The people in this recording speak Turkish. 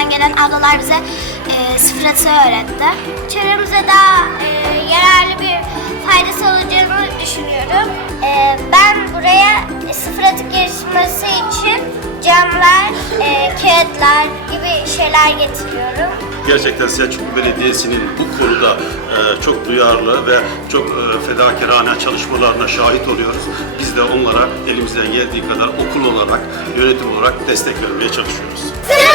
E, öğretti. Çevremize daha e, yararlı bir faydası olacağını düşünüyorum. E, ben buraya sıfır atık yarışması için camlar, e, kağıtlar gibi şeyler getiriyorum. Gerçekten Selçuklu Belediyesi'nin bu konuda e, çok duyarlı ve çok e, fedakarane çalışmalarına şahit oluyoruz. Biz de onlara elimizden geldiği kadar okul olarak, yönetim olarak destek vermeye çalışıyoruz. Sıra